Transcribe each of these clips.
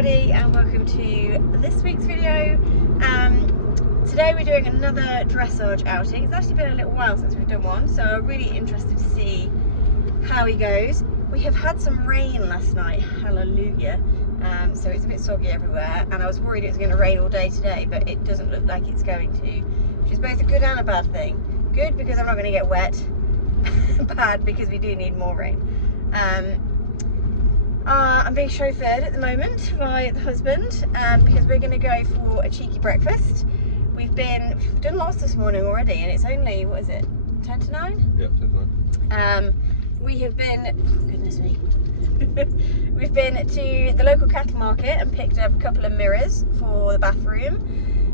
everybody and welcome to this week's video. Today we're doing another dressage outing. It's actually been a little while since we've done one, so I'm really interested to see how he goes. We have had some rain last night, hallelujah, so it's a bit soggy everywhere, and I was worried it was going to rain all day today, but it doesn't look like it's going to, which is both a good and a bad thing. Good because I'm not going to get wet, bad because we do need more rain. I'm being chauffeured at the moment by the husband because we're going to go for a cheeky breakfast. We've done lots this morning already, and it's only, what is it, 10 to 9? Yeah, 10 to 9. We have been, goodness me, we've been to the local cattle market and picked up a couple of mirrors for the bathroom,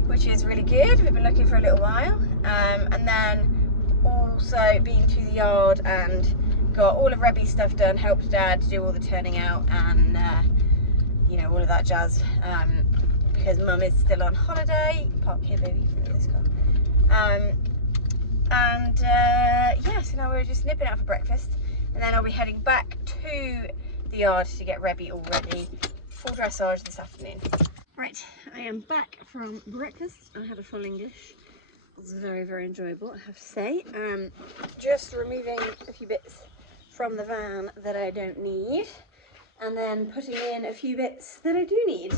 which is really good. We've been looking for a little while, and then also been to the yard and got all of Rebby's stuff done, helped Dad to do all the turning out and you know, all of that jazz, because Mum is still on holiday. Park here, baby, for this car. Yeah, so now we're just nipping out for breakfast, and then I'll be heading back to the yard to get Rebby all ready for dressage this afternoon. Right, I am back from breakfast. I had a full English. It was very, very enjoyable, I have to say. Just removing a few bits from the van that I don't need, and then putting in a few bits that I do need.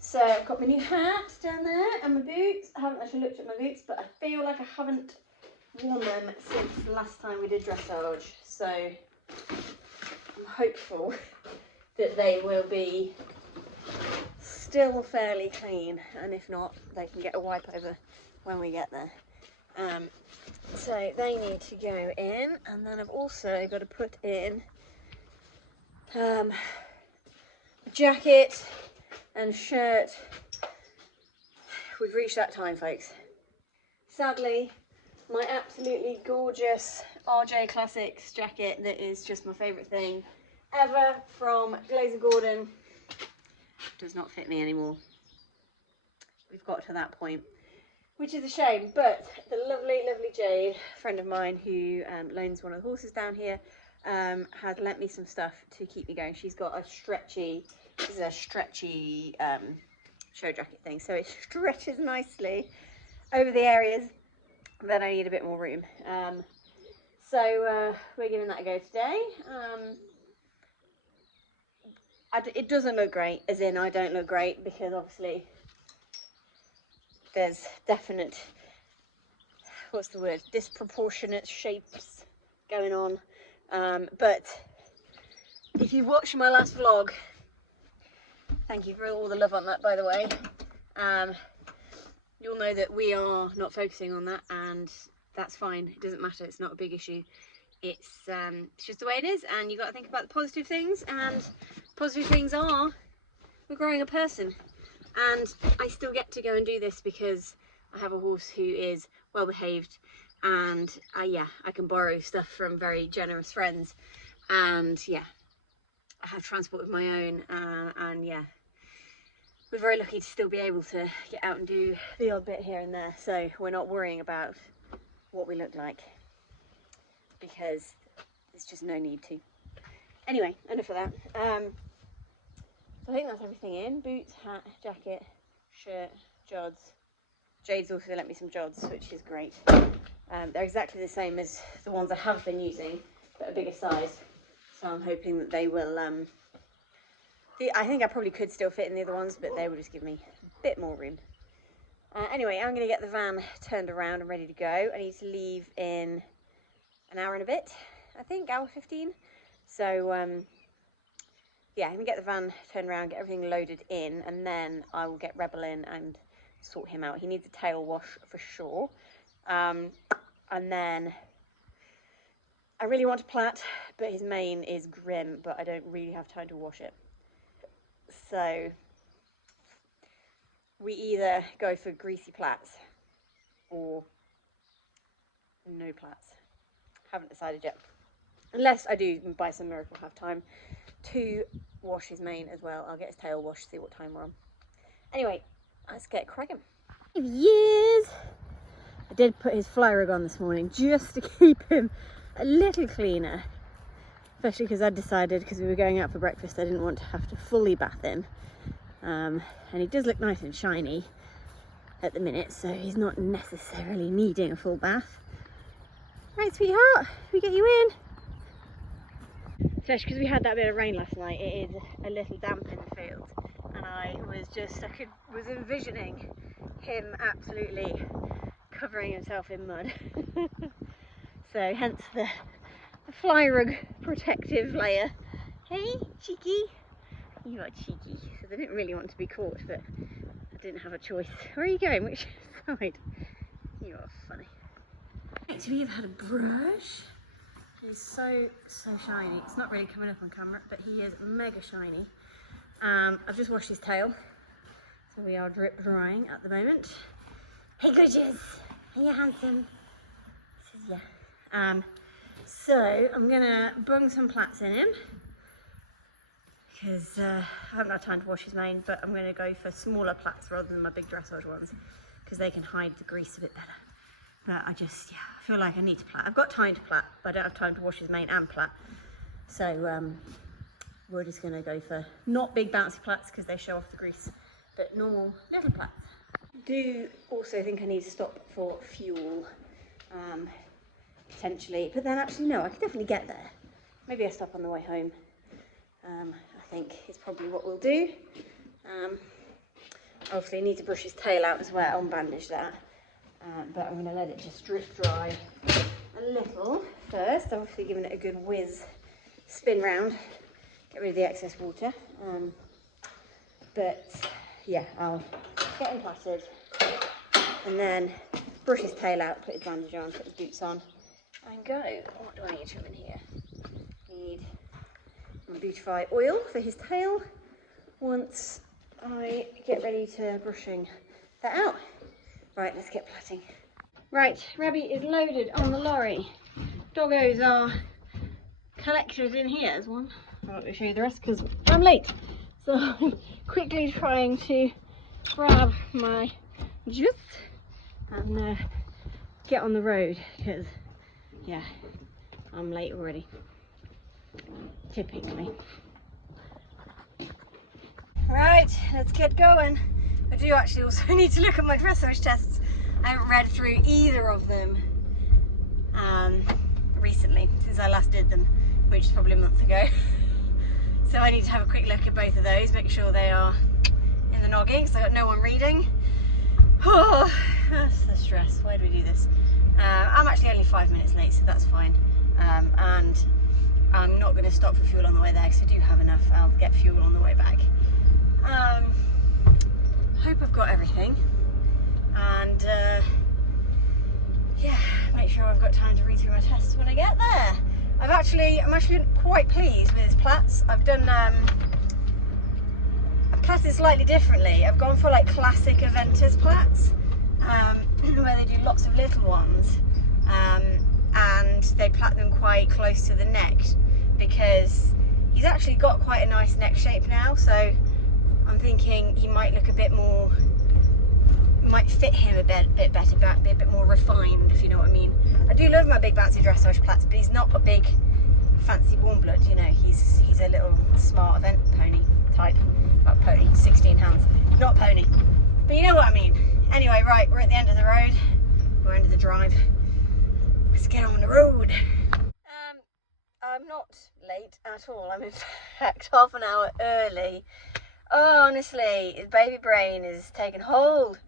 So I've got my new hat down there and my boots. I haven't actually looked at my boots, but I feel like I haven't worn them since the last time we did dressage, so I'm hopeful that they will be still fairly clean, and if not, they can get a wipe over when we get there. So they need to go in, and then I've also got to put in a jacket and shirt. We've reached that time, folks. Sadly, my absolutely gorgeous RJ Classics jacket that is just my favourite thing ever from Glazer Gordon does not fit me anymore. We've got to that point, which is a shame, but the lovely, lovely Jade, a friend of mine who loans one of the horses down here, has lent me some stuff to keep me going. She's got a stretchy, this is a stretchy show jacket thing, so it stretches nicely over the areas that I need a bit more room. So we're giving that a go today. It doesn't look great, as in I don't look great, because obviously there's definite, what's the word, disproportionate shapes going on, but if you watched my last vlog, thank you for all the love on that, by the way, you'll know that we are not focusing on that, and that's fine. It doesn't matter, it's not a big issue. It's just the way it is, and you got to think about the positive things, and positive things are we're growing a person. And I still get to go and do this because I have a horse who is well behaved, and yeah, I can borrow stuff from very generous friends, and yeah, I have transport of my own, and yeah, we're very lucky to still be able to get out and do the odd bit here and there, so we're not worrying about what we look like, because there's just no need to. Anyway, enough of that. I think that's everything in. Boots, hat, jacket, shirt, jods. Jade's also lent me some jods, which is great. They're exactly the same as the ones I have been using, but a bigger size. So I'm hoping that they will, I think I probably could still fit in the other ones, but they will just give me a bit more room. Anyway, I'm going to get the van turned around and ready to go. I need to leave in an hour and a bit, I think, hour 15. So, yeah, I'm going to get the van turned around, get everything loaded in, and then I will get Rebel in and sort him out. He needs a tail wash for sure. And then I really want to plait, but his mane is grim, but I don't really have time to wash it. So we either go for greasy plaits or no plaits. Haven't decided yet. Unless I do, by some miracle, have time to wash his mane as well. I'll get his tail washed, see what time we're on. Anyway, let's get cracking. Yes! I did put his fly rug on this morning just to keep him a little cleaner. especially because I decided, because we were going out for breakfast, I didn't want to have to fully bath him. And he does look nice and shiny at the minute, so he's not necessarily needing a full bath. Right, sweetheart, we get you in. Especially because we had that bit of rain last night, it is a little damp in the field, and I was envisioning him absolutely covering himself in mud. So hence the fly rug protective layer. Hey, cheeky. You are cheeky. So they didn't really want to be caught, but I didn't have a choice. Where are you going? Which side? You are funny. Right, we've had a brush. He's so shiny. It's not really coming up on camera, but he is mega shiny. I've just washed his tail, so we are drip drying at the moment. Hey, gorgeous. Hey, you handsome. This is yeah. So I'm gonna bung some plaits in him because I haven't had time to wash his mane, but I'm gonna go for smaller plaits rather than my big dressage ones because they can hide the grease a bit better. But I feel like I need to plait. I've got time to plait, but I don't have time to wash his mane and plait. So we're just gonna go for not big bouncy plaits because they show off the grease, but normal little plaits. I do also think I need to stop for fuel. Potentially, but then actually no, I can definitely get there. Maybe I stop on the way home. I think is probably what we'll do. Obviously I need to brush his tail out as well and bandage that, but I'm going to let it just drip dry a little first. I've obviously given it a good whiz spin round, get rid of the excess water, but yeah, I'll get him plaited and then brush his tail out, put his bandage on, put his boots on and go. What do I need from in here? Need my Beautify oil for his tail once I get ready to brushing that out. Right, let's get plaiting. Right, Rabbie is loaded on the lorry. Doggos are collected in here as one. I won't show you the rest because I'm late. So I'm quickly trying to grab my juice and get on the road because yeah, I'm late already, typically. Right, let's get going. I do actually also need to look at my dressage tests. I haven't read through either of them recently, since I last did them, which is probably a month ago. So I need to have a quick look at both of those, make sure they are in the noggin, because I got no one reading. Oh, that's the stress. Why do we do this? I'm actually only 5 minutes late, so that's fine. And I'm not going to stop for fuel on the way there because I do have enough. I'll get fuel on the way back. Hope I've got everything. And yeah, make sure I've got time to read through my tests when I get there. I'm actually quite pleased with his plaits. I've done I've plaited slightly differently. I've gone for like classic Aventus plaits, where they do lots of little ones, and they plait them quite close to the neck because he's actually got quite a nice neck shape now. So I'm thinking he might look a bit more, might fit him a bit better, be a bit more refined, if you know what I mean. I do love my big bouncy dressage plaits, but he's not a big fancy warm blood, you know. He's a little smart event pony type. Well, pony, 16 hands, not pony, but you know what I mean. Anyway, right, we're at the end of the road, we're end of the drive. Let's get on the road. I'm not late at all. I'm in fact half an hour early. Oh, honestly, his baby brain is taking hold.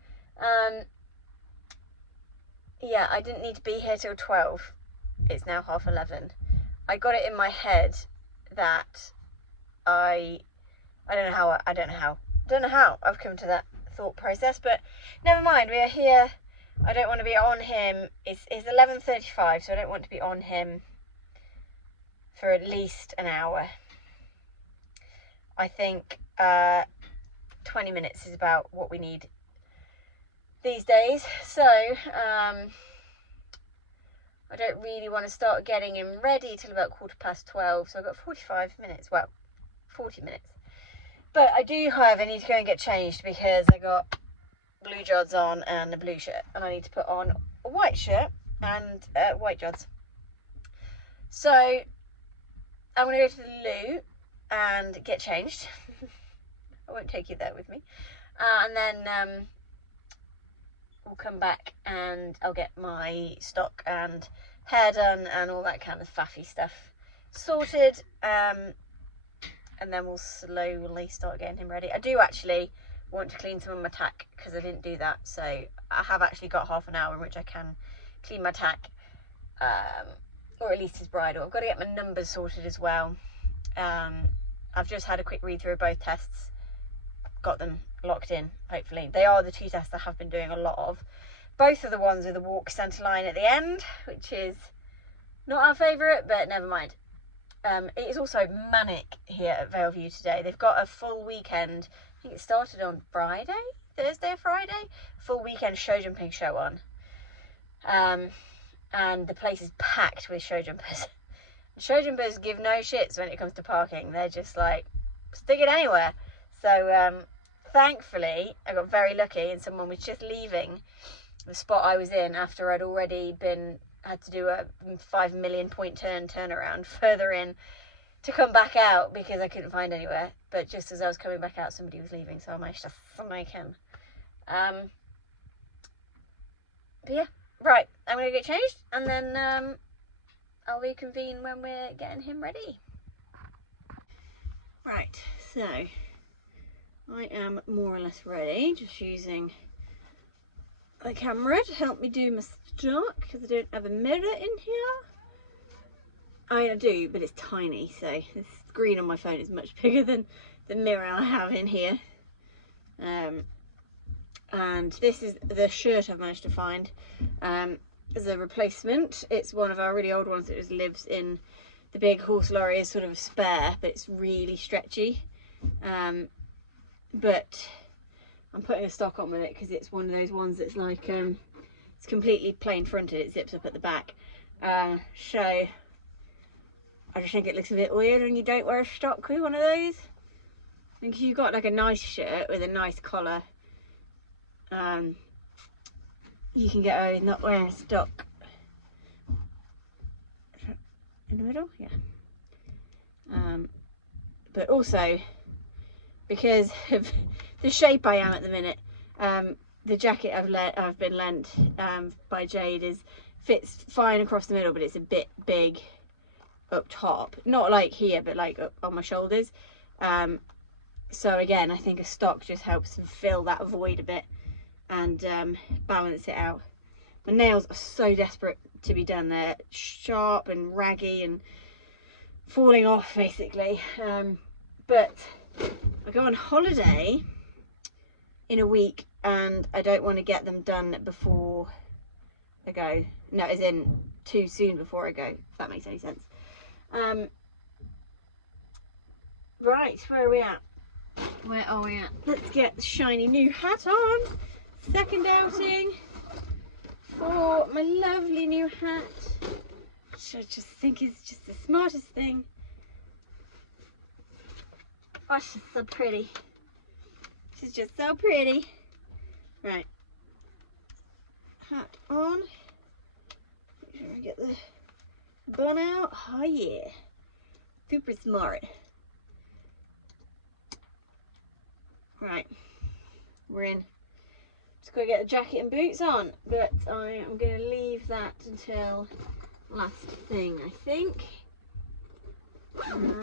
Yeah, I didn't need to be here till 12. It's now 11:30. I got it in my head that I don't know how I've come to that thought process, but never mind, we are here. I don't want to be on him. It's 11:35, so I don't want to be on him for at least an hour. I think 20 minutes is about what we need these days. So I don't really want to start getting him ready till about 12:15, so I've got 45 minutes, well, 40 minutes. But I do, however, need to go and get changed because I got blue jods on and a blue shirt, and I need to put on a white shirt and white jods. So I'm going to go to the loo and get changed. I won't take you there with me. And then we'll come back and I'll get my stock and hair done and all that kind of faffy stuff sorted. And then we'll slowly start getting him ready. I do actually want to clean some of my tack because I didn't do that. So I have actually got half an hour in which I can clean my tack. Or at least his bridle. I've got to get my numbers sorted as well. I've just had a quick read through of both tests. Got them locked in, hopefully. They are the two tests I have been doing a lot of. Both are the ones with the walk centre line at the end, which is not our favourite, but never mind. It is also manic here at Vale View today. They've got a full weekend. I think it started on Thursday or Friday. Full weekend show jumping show on. And the place is packed with show jumpers. Show jumpers give no shits when it comes to parking. They're just like, stick it anywhere. So thankfully I got very lucky and someone was just leaving the spot I was in after I'd already had to do a 5 million point turnaround further in to come back out because I couldn't find anywhere. But just as I was coming back out, somebody was leaving, so I managed to snake him. But yeah, right, I'm gonna get changed and then I'll reconvene when we're getting him ready. Right, so I am more or less ready, just using the camera to help me do my stock because I don't have a mirror in here. I mean, I do, but it's tiny, so the screen on my phone is much bigger than the mirror I have in here. And this is the shirt I've managed to find as a replacement. It's one of our really old ones that just lives in the big horse lorry as sort of a spare, but it's really stretchy. But I'm putting a stock on with it because it's one of those ones that's like it's completely plain fronted, it zips up at the back. So I just think it looks a bit weird when you don't wear a stock with one of those. I think if you've got like a nice shirt with a nice collar, you can get away with not wearing a stock. In the middle, yeah. But also because of the shape I am at the minute, the jacket I've been lent by Jade fits fine across the middle, but it's a bit big up top, not like here, but like up on my shoulders. So again, I think a stock just helps fill that void a bit and balance it out. My nails are so desperate to be done. They're sharp and raggy and falling off basically. But I go on holiday in a week and I don't want to get them done before I go. No, as in too soon before I go, if that makes any sense. Right, where are we at? Where are we at? Let's get the shiny new hat on. Second outing for my lovely new hat, which I just think is just the smartest thing. Oh, it's just so pretty. She's just so pretty. Right, hat on. Make sure I get the bun out. Oh yeah, super smart. Right, we're in. Just got to get the jacket and boots on, but I am going to leave that until last thing, I think.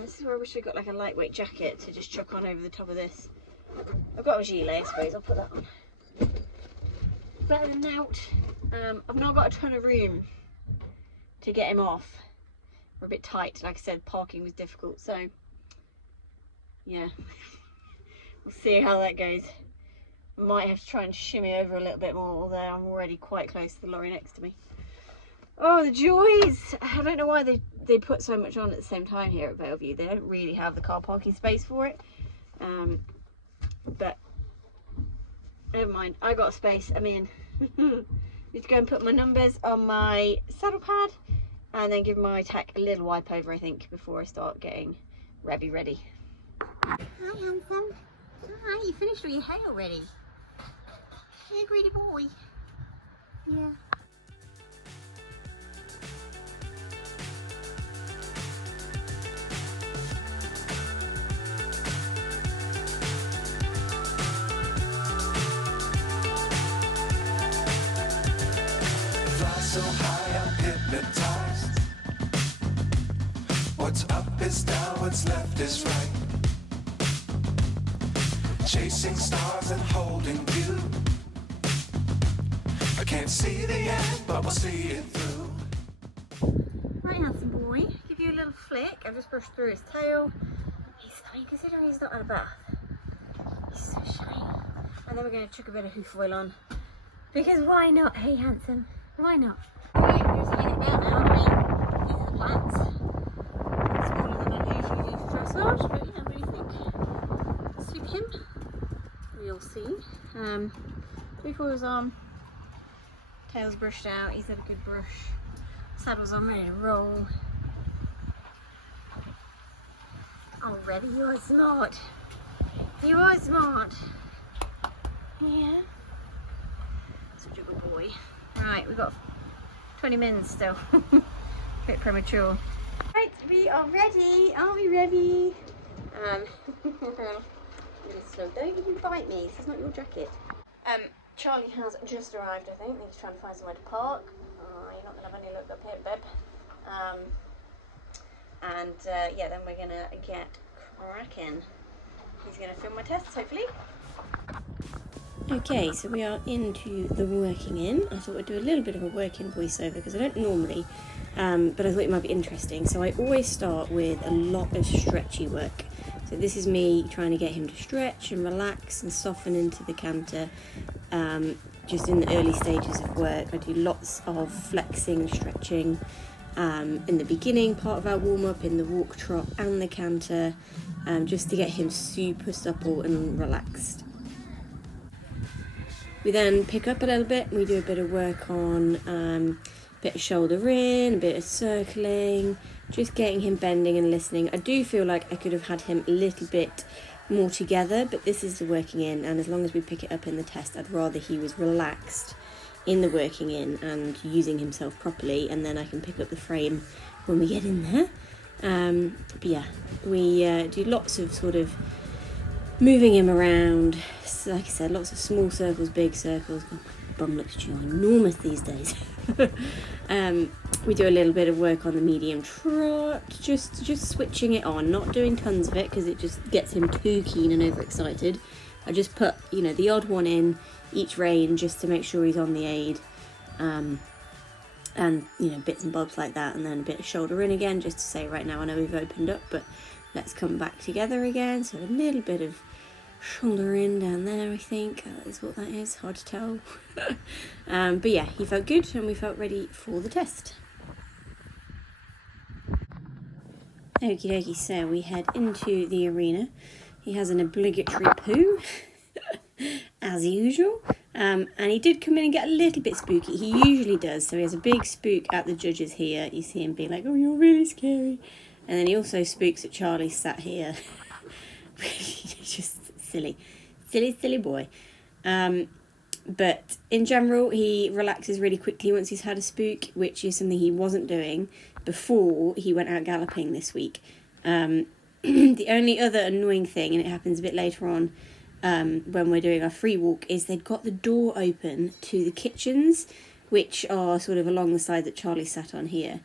This is where I wish I got like a lightweight jacket to just chuck on over the top of this. I've got a gilet, I suppose. I'll put that on. Better than out. I've not got a ton of room to get him off. We're a bit tight, like I said, parking was difficult, so yeah. We'll see how that goes. Might have to try and shimmy over a little bit more, although I'm already quite close to the lorry next to me. Oh, the joys! I don't know why they put so much on at the same time here at Vale View. They don't really have the car parking space for it. But never mind, I got space, I'm in. Need to go and put my numbers on my saddle pad and then give my tack a little wipe over, I think, before I start getting Rebby ready. Hi, handsome. Hi, you finished with your hay already? You're a greedy boy. Yeah. so high I'm hypnotized. What's up is down, what's left is right. Chasing stars and holding you. I can't see the end, but we'll see it through. Right, handsome boy. Give you a little flick. I've just brushed through his tail. I mean, considering he's not had a bath, he's so shiny. And then we're going to chuck a bit of hoof oil on. Because why not? Hey, handsome. Why not? Right, we're just hanging about now, aren't we? These are the plants. Smaller than I usually do for dressage, but yeah, what do you think? Suit him? We'll see. Hoof oil's on. Tail's brushed out. He's had a good brush. Saddle's on, ready to roll. Already, you are smart. You are smart. Yeah. Such a good boy. Right, we've got 20 minutes still. A bit premature. Right, we are ready. Are we ready? I'm gonna slow. Don't you bite me. This is not your jacket. Charlie has just arrived, I think. He's trying to find somewhere to park. You're not gonna have any look up here, babe. Yeah, then we're gonna get cracking. He's gonna film my tests, hopefully. Okay, so we are into the working in. I thought I'd do a little bit of a working voiceover because I don't normally, but I thought it might be interesting. So I always start with a lot of stretchy work. So this is me trying to get him to stretch and relax and soften into the canter. Just in the early stages of work, I do lots of flexing and stretching in the beginning part of our warm-up, in the walk, trot and the canter, just to get him super supple and relaxed. We then pick up a little bit and we do a bit of work on a bit of shoulder in, a bit of circling, just getting him bending and listening. I do feel like I could have had him a little bit more together, but this is the working in, and as long as we pick it up in the test, I'd rather he was relaxed in the working in and using himself properly, and then I can pick up the frame when we get in there. But yeah, we do lots of sort of moving him around. So like I said, lots of small circles, big circles. God, my bum looks ginormous these days. We do a little bit of work on the medium trot, just switching it on, not doing tons of it because it just gets him too keen and overexcited. I just put, the odd one in each rein just to make sure he's on the aid, and bits and bobs like that, and then a bit of shoulder in again just to say, right now I know we've opened up, but let's come back together again. So a little bit of shoulder in down there, I think that is what that is, hard to tell. But yeah, he felt good and we felt ready for the test. Okie dokie, so we head into the arena. He has an obligatory poo, as usual, and he did come in and get a little bit spooky. He usually does, so he has a big spook at the judges here. You see him being like, oh, you're really scary. And then he also spooks at Charlie sat here. Just silly boy. But in general, he relaxes really quickly once he's had a spook, which is something he wasn't doing before he went out galloping this week. The only other annoying thing, and it happens a bit later on when we're doing our free walk, is they'd got the door open to the kitchens, which are sort of along the side that Charlie sat on here.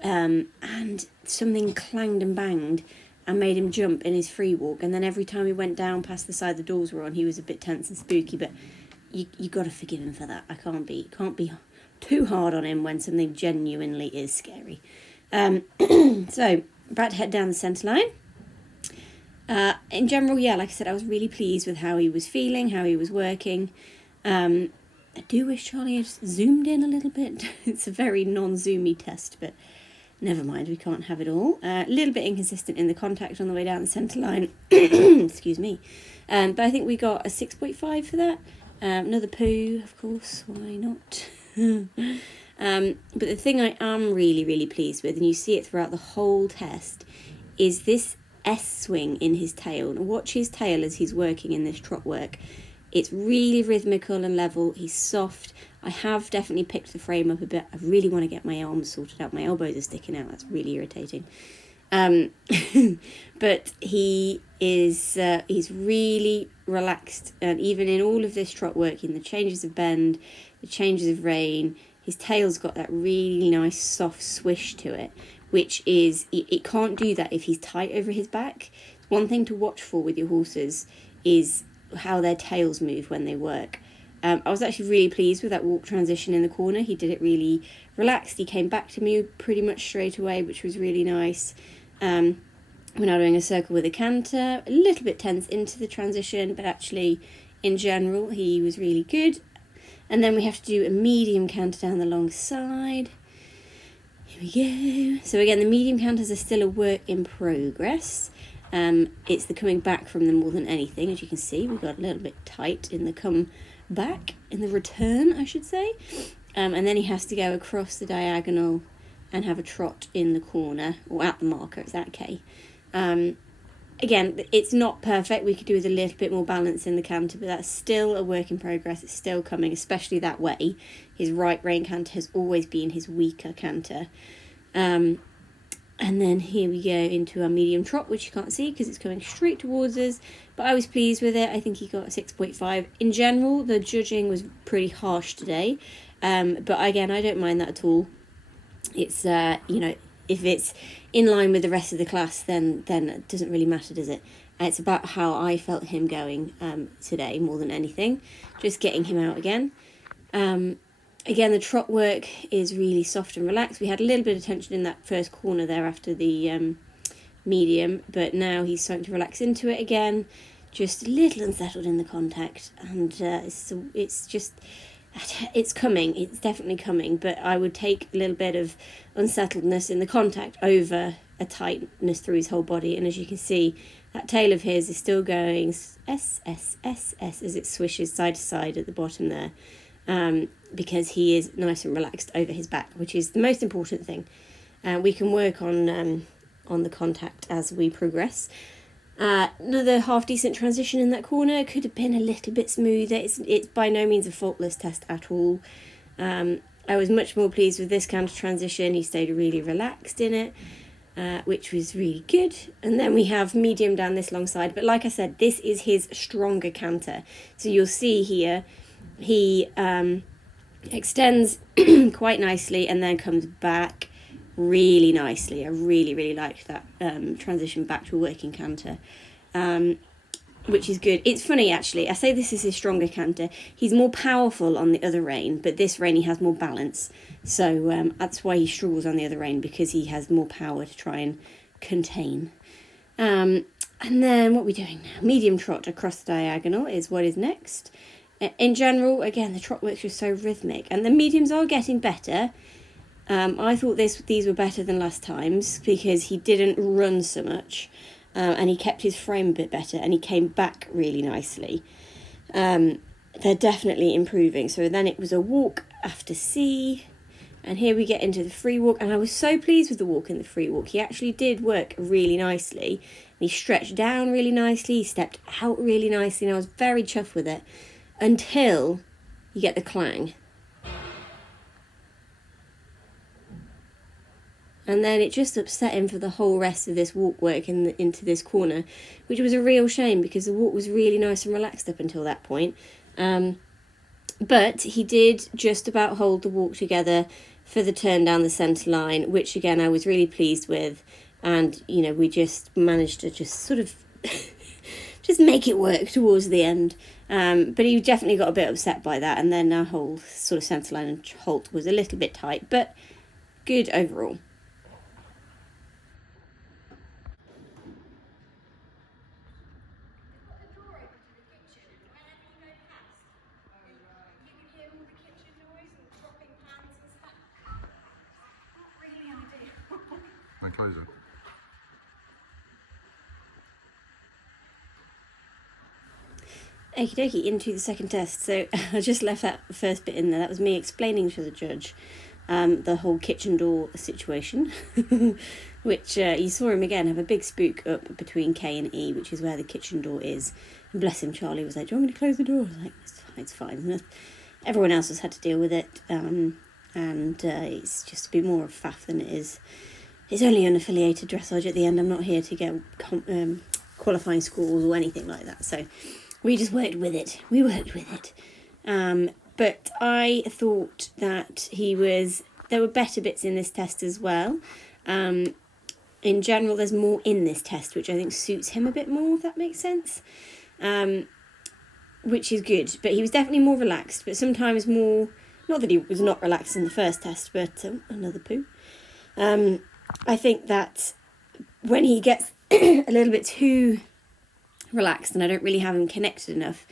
And something clanged and banged and made him jump in his free walk, and then every time he went down past the side the doors were on, he was a bit tense and spooky, but you got to forgive him for that. I can't be too hard on him when something genuinely is scary. So about to head down the centre line. In general, yeah, like I said, I was really pleased with how he was feeling, how he was working. I do wish Charlie had zoomed in a little bit. It's a very non-zoomy test, but never mind, we can't have it all. A little bit inconsistent in the contact on the way down the centre line. Excuse me. But I think we got a 6.5 for that. Another poo, of course, why not? But the thing I am really, really pleased with, and you see it throughout the whole test, is this S-swing in his tail. And watch his tail as he's working in this trot work. It's really rhythmical and level. He's soft. I have definitely picked the frame up a bit. I really want to get my arms sorted out. My elbows are sticking out. That's really irritating. But he is he's really relaxed, and even in all of this trot work, in the changes of bend, the changes of rein, his tail's got that really nice soft swish to it, which is, it can't do that if he's tight over his back. One thing to watch for with your horses is how their tails move when they work. I was actually really pleased with that walk transition in the corner. He did it really relaxed. He came back to me pretty much straight away, which was really nice. We're now doing a circle with a canter, a little bit tense into the transition, but actually in general he was really good. And then we have to do a medium canter down the long side. Here we go. So again, the medium canters are still a work in progress. It's the coming back from them more than anything. As you can see, we got a little bit tight in the come back, in the return, I should say. And then he has to go across the diagonal and have a trot in the corner, or at the marker, is that okay? Again, it's not perfect. We could do with a little bit more balance in the canter, but that's still a work in progress. It's still coming, especially that way. His right rein canter has always been his weaker canter. And then here we go into our medium trot, which you can't see because it's coming straight towards us. But I was pleased with it. I think he got a 6.5. In general, the judging was pretty harsh today. But again, I don't mind that at all. It's, you know, if it's in line with the rest of the class, then it doesn't really matter, does it? It's about how I felt him going today more than anything. Just getting him out again. Again, the trot work is really soft and relaxed. We had a little bit of tension in that first corner there after the medium, but now he's starting to relax into it again. Just a little unsettled in the contact, and it's coming. It's definitely coming, but I would take a little bit of unsettledness in the contact over a tightness through his whole body. And as you can see, that tail of his is still going S, S, S, S as it swishes side to side at the bottom there. Because he is nice and relaxed over his back, which is the most important thing. We can work on the contact as we progress. Another half decent transition in that corner. Could have been a little bit smoother. It's by no means a faultless test at all. I was much more pleased with this counter transition. He stayed really relaxed in it, which was really good. And then we have medium down this long side. But like I said, this is his stronger canter. So you'll see here, he extends quite nicely and then comes back really nicely. I really liked that transition back to a working canter, which is good. It's funny actually, I say this is his stronger canter. He's more powerful on the other rein, but this rein he has more balance. So that's why he struggles on the other rein, because he has more power to try and contain. And then what are we doing now? Medium trot across the diagonal is what is next. In general, again, the trot works just so rhythmic, and the mediums are getting better. I thought these were better than last time's because he didn't run so much, and he kept his frame a bit better, and he came back really nicely. They're definitely improving. So then it was a walk after C, and here we get into the free walk, and I was so pleased with the walk in the free walk. He actually did work really nicely. He stretched down really nicely, he stepped out really nicely, and I was very chuffed with it. Until you get the clang. And then it just upset him for the whole rest of this walk work into this corner, which was a real shame because the walk was really nice and relaxed up until that point. But he did just about hold the walk together for the turn down the centre line, which again I was really pleased with. And, you know, we just managed to just sort of just make it work towards the end. But he definitely got a bit upset by that, and then our whole sort of centre line and halt was a little bit tight, but good overall. And close it. Okie dokie, into the second test. So I just left that first bit in there. That was me explaining to the judge the whole kitchen door situation, which you saw him again have a big spook up between K and E, which is where the kitchen door is. And bless him, Charlie was like, "Do you want me to close the door?" I was like, it's fine. Everyone else has had to deal with it, and it's just a bit more of faff than it is. It's only unaffiliated dressage at the end. I'm not here to get qualifying scores or anything like that. So we just worked with it. But I thought that there were better bits in this test as well. In general, there's more in this test, which I think suits him a bit more, if that makes sense. Which is good. But he was definitely more relaxed, but sometimes more... Not that he was not relaxed in the first test, but another poo. I think that when he gets a little bit too relaxed and I don't really have him connected enough,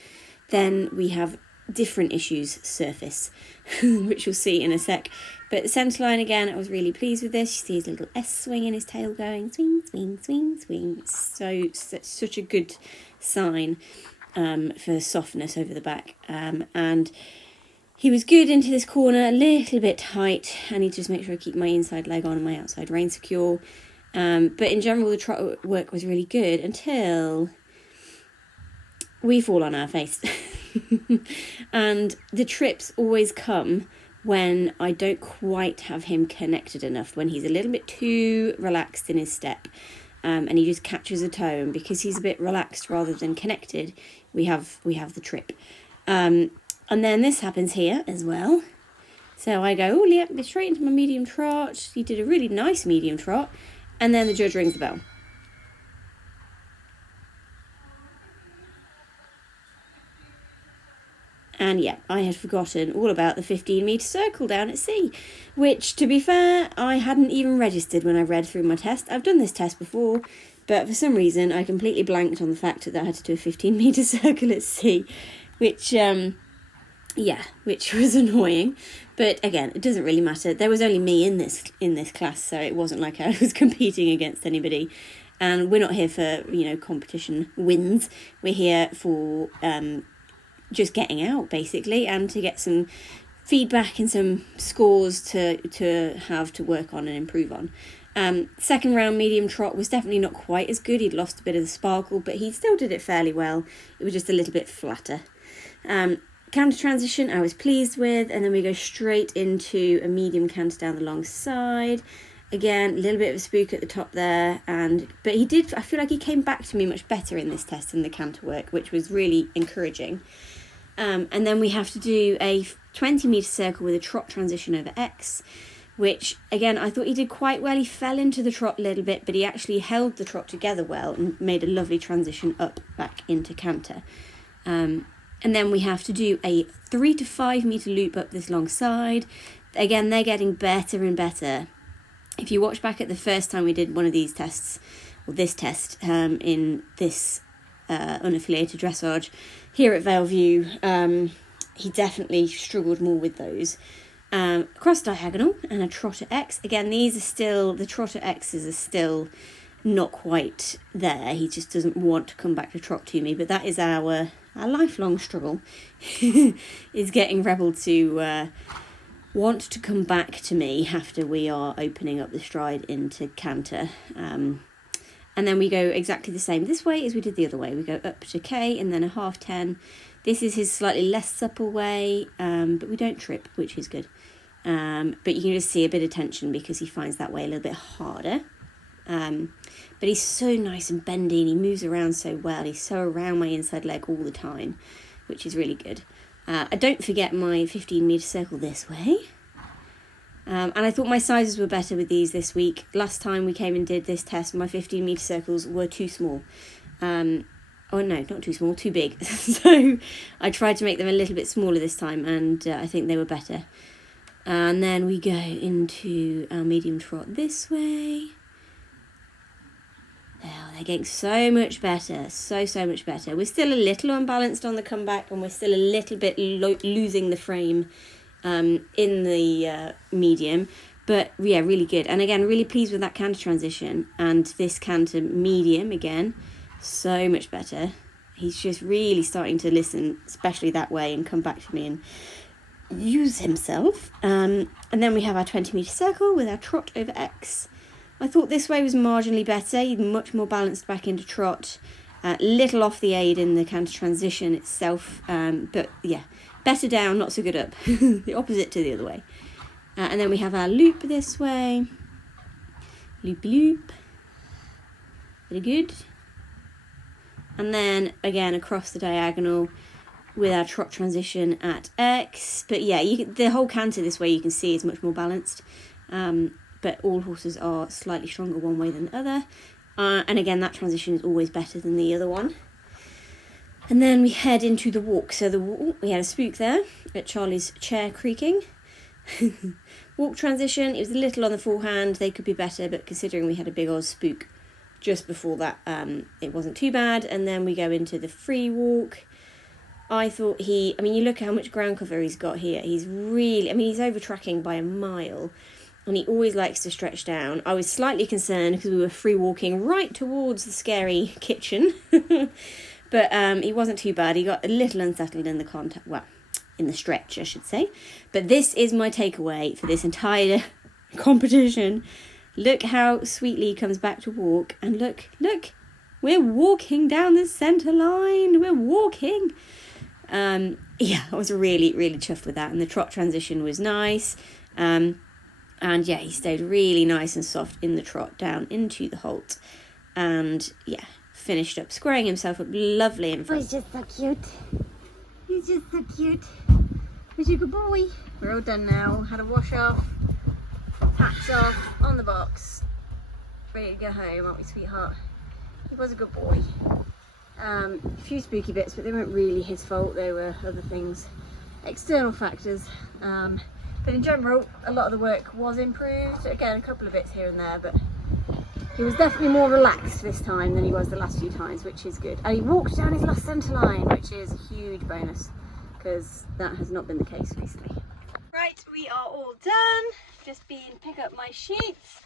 then we have different issues surface, which you'll see in a sec. But the centre line again, I was really pleased with this. You see his little S swing in his tail going swing, swing, swing, swing. So such a good sign for softness over the back. And he was good into this corner, a little bit tight. I need to just make sure I keep my inside leg on and my outside rein secure. But in general, the trot work was really good until we fall on our face. And the trips always come when I don't quite have him connected enough, when he's a little bit too relaxed in his step, and he just catches a toe. And because he's a bit relaxed rather than connected, we have the trip. And then this happens here as well. So I go, oh, yeah, straight into my medium trot. He did a really nice medium trot. And then the judge rings the bell. And yeah, I had forgotten all about the 15-metre circle down at sea, which, to be fair, I hadn't even registered when I read through my test. I've done this test before, but for some reason I completely blanked on the fact that I had to do a 15-metre circle at sea, which was annoying. But again, it doesn't really matter. There was only me in this class, so it wasn't like I was competing against anybody. And we're not here for, competition wins. We're here for just getting out, basically, and to get some feedback and some scores to have to work on and improve on. Second round medium trot was definitely not quite as good. He'd lost a bit of the sparkle, but he still did it fairly well. It was just a little bit flatter. Canter transition I was pleased with, and then we go straight into a medium canter down the long side. Again, a little bit of a spook at the top there, but I feel like he came back to me much better in this test than the canter work, which was really encouraging. And then we have to do a 20-metre circle with a trot transition over X, which, again, I thought he did quite well. He fell into the trot a little bit, but he actually held the trot together well and made a lovely transition up back into canter. And then we have to do a 3 to 5 metre loop up this long side. Again, they're getting better and better. If you watch back at the first time we did one of these tests, or this test, in this unaffiliated dressage here at Vale View, he definitely struggled more with those. Cross diagonal and a trotter X. Again, the trotter X's are still not quite there. He just doesn't want to come back to trot to me, but that is our lifelong struggle, is getting Rebel to want to come back to me after we are opening up the stride into canter. And then we go exactly the same this way as we did the other way. We go up to K and then a half 10. This is his slightly less supple way, but we don't trip, which is good. But you can just see a bit of tension because he finds that way a little bit harder. But he's so nice and bendy and he moves around so well. He's so around my inside leg all the time, which is really good. I don't forget my 15-metre circle this way. And I thought my sizes were better with these this week. Last time we came and did this test, my 15-metre circles were too small. Oh no, not too small, too big. So I tried to make them a little bit smaller this time, and I think they were better. And then we go into our medium trot this way. Oh, they're getting so much better, so much better. We're still a little unbalanced on the comeback, and we're still a little bit losing the frame in the medium, but yeah, really good. And again, really pleased with that canter transition, and this canter medium again, so much better. He's just really starting to listen, especially that way, and come back to me and use himself. And then we have our 20-metre circle with our trot over X. I thought this way was marginally better. He's much more balanced back into trot. Little off the aid in the canter transition itself, but yeah, better down, not so good up. The opposite to the other way. And then we have our loop this way. Loop, loop. Very good. And then again across the diagonal, with our trot transition at X. But yeah, the whole canter this way you can see is much more balanced. But all horses are slightly stronger one way than the other. And again, that transition is always better than the other one. And then we head into the walk. So we had a spook there at Charlie's chair creaking. Walk transition, it was a little on the forehand. They could be better, but considering we had a big old spook just before that, it wasn't too bad. And then we go into the free walk. I thought you look at how much ground cover he's got here. He's over tracking by a mile. And he always likes to stretch down. I was slightly concerned because we were free walking right towards the scary kitchen. But he wasn't too bad. He got a little unsettled in the contact, well, in the stretch, I should say. But this is my takeaway for this entire competition. Look how sweetly he comes back to walk. And look, we're walking down the centre line. We're walking. Yeah, I was really, really chuffed with that. And the trot transition was nice. And yeah, he stayed really nice and soft in the trot down into the halt. And yeah, finished up squaring himself up lovely in front. He's just so cute. He's just so cute. He's a good boy. We're all done now. Had a wash off, hats off, on the box. Ready to go home, aren't we, sweetheart? He was a good boy. A few spooky bits, but they weren't really his fault. They were other things, external factors. But in general, a lot of the work was improved. Again, a couple of bits here and there, but he was definitely more relaxed this time than he was the last few times, which is good. And he walked down his last centre line, which is a huge bonus, because that has not been the case recently. Right, we are all done. Just been pick up my sheets.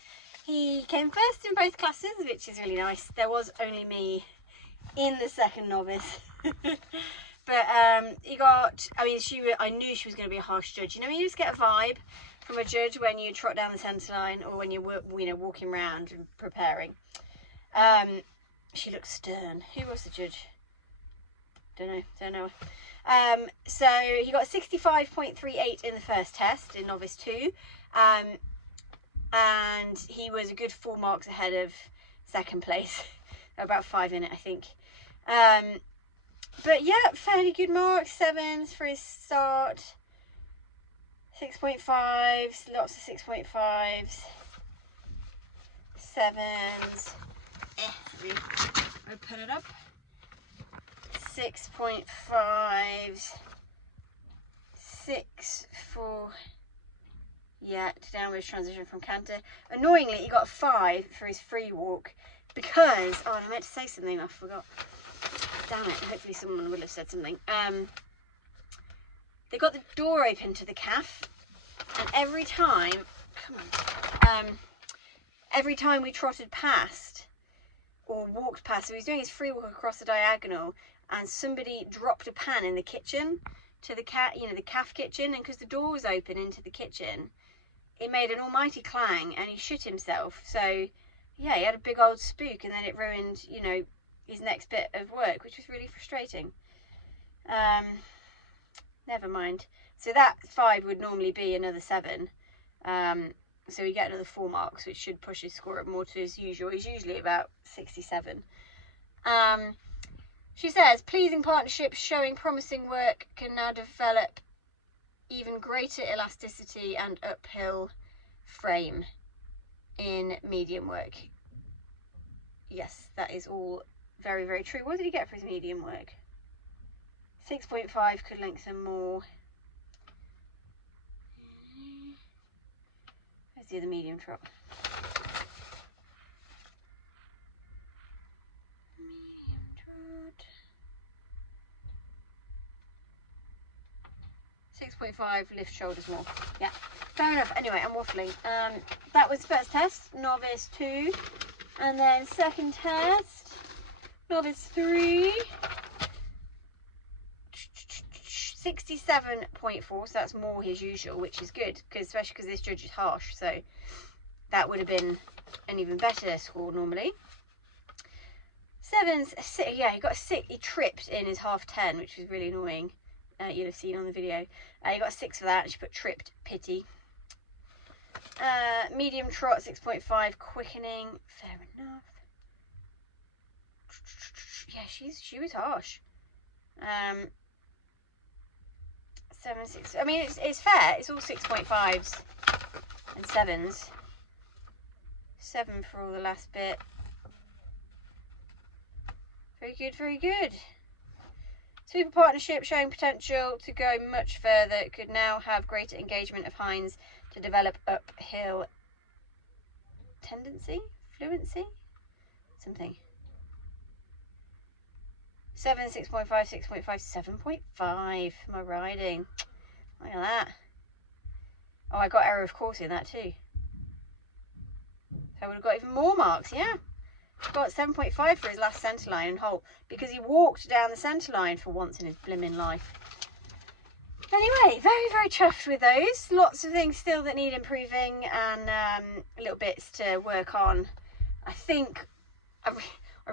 He came first in both classes, which is really nice. There was only me in the second novice. But he got, I knew she was going to be a harsh judge. You know, you just get a vibe from a judge when you trot down the centre line or when you're, walking around and preparing. She looked stern. Who was the judge? Don't know. So he got 65.38 in the first test in novice 2. And he was a good 4 marks ahead of second place. About 5 in it, I think. But yeah, fairly good marks. 7s for his start. 6.5s, lots of 6.5s. 7s. Open it up. 6.5s. 6 for downwards transition from canter. Annoyingly, he got 5 for his free walk because I meant to say something, I forgot. Damn it, hopefully someone will have said something. They got the door open to the calf, and every time we trotted past or walked past, so he was doing his free walk across the diagonal, and somebody dropped a pan in the kitchen to the the calf kitchen, and because the door was open into the kitchen, it made an almighty clang, and he shit himself. So yeah, he had a big old spook, and then it ruined, his next bit of work, which was really frustrating. Never mind. So that 5 would normally be another 7. So we get another 4 marks, which should push his score up more to his usual. He's usually about 67. She says, pleasing partnerships showing promising work can now develop even greater elasticity and uphill frame in medium work. Yes, that is all very, very true. What did he get for his medium work? 6.5 could lengthen more. Where's the other medium trot? Medium trot. 6.5 lift shoulders more. Yeah, fair enough. Anyway, I'm waffling. That was first test, novice 2, and then second test, novice 3. 67.4, so that's more his usual, which is good, especially because this judge is harsh, so that would have been an even better score normally. 7s, yeah, he got a 6, he tripped in his half 10, which was really annoying. You'll have seen on the video. He got a 6 for that, she put tripped, pity. Medium trot, 6.5, quickening, fair enough. Yeah, she was harsh. 7, 6. I mean, it's fair. It's all 6.5s and 7s. 7 for all the last bit. Very good, very good. Super partnership showing potential to go much further. It could now have greater engagement of hinds to develop uphill tendency, fluency, something. 7, 6.5, 6.5, 7.5. My riding. Look at that. Oh, I got error of course in that too. So I would have got even more marks, yeah. Got 7.5 for his last centre line and hole because he walked down the centre line for once in his blimmin' life. Anyway, very, very chuffed with those. Lots of things still that need improving and little bits to work on. I think I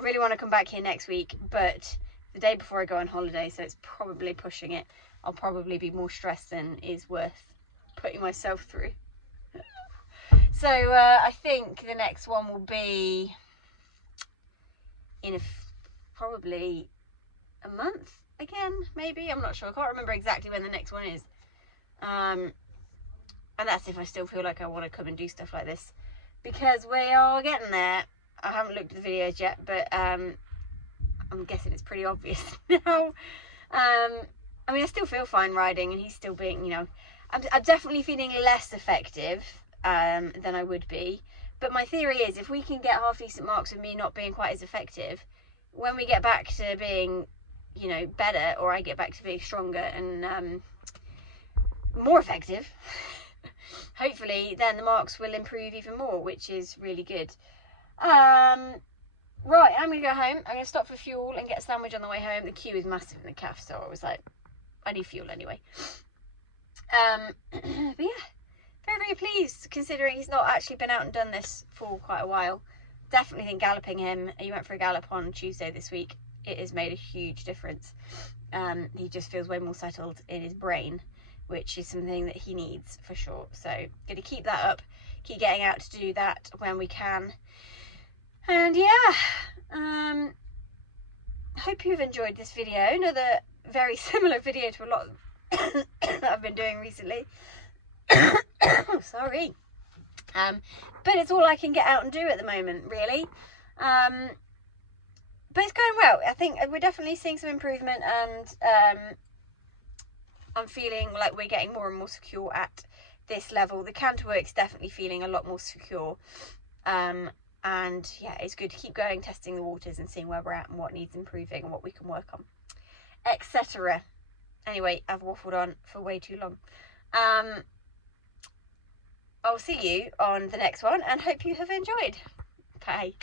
really want to come back here next week, but the day before I go on holiday, so it's probably pushing it. I'll probably be more stressed than is worth putting myself through. So I think the next one will be in probably a month again, maybe. I'm not sure. I can't remember exactly when the next one is. And that's if I still feel like I want to come and do stuff like this, because we are getting there. I haven't looked at the videos yet, but I'm guessing it's pretty obvious now. I mean, I still feel fine riding, and he's still being, you know, I'm definitely feeling less effective than I would be. But my theory is, if we can get half decent marks with me not being quite as effective, when we get back to being, you know, better, or I get back to being stronger and more effective, hopefully then the marks will improve even more, which is really good. Right, I'm going to go home. I'm going to stop for fuel and get a sandwich on the way home. The queue is massive in the cafe, so I was like, I need fuel anyway. But yeah, very, very pleased, considering he's not actually been out and done this for quite a while. Definitely think galloping him, he went for a gallop on Tuesday this week, it has made a huge difference. He just feels way more settled in his brain, which is something that he needs for sure. So going to keep that up, keep getting out to do that when we can. And yeah, hope you've enjoyed this video. Another very similar video to a lot that I've been doing recently. Sorry. But it's all I can get out and do at the moment, really. But it's going well. I think we're definitely seeing some improvement, and I'm feeling like we're getting more and more secure at this level. The canter work's definitely feeling a lot more secure. And yeah, it's good to keep going, testing the waters and seeing where we're at and what needs improving and what we can work on, etc. Anyway, I've waffled on for way too long. I'll see you on the next one and hope you have enjoyed. Bye.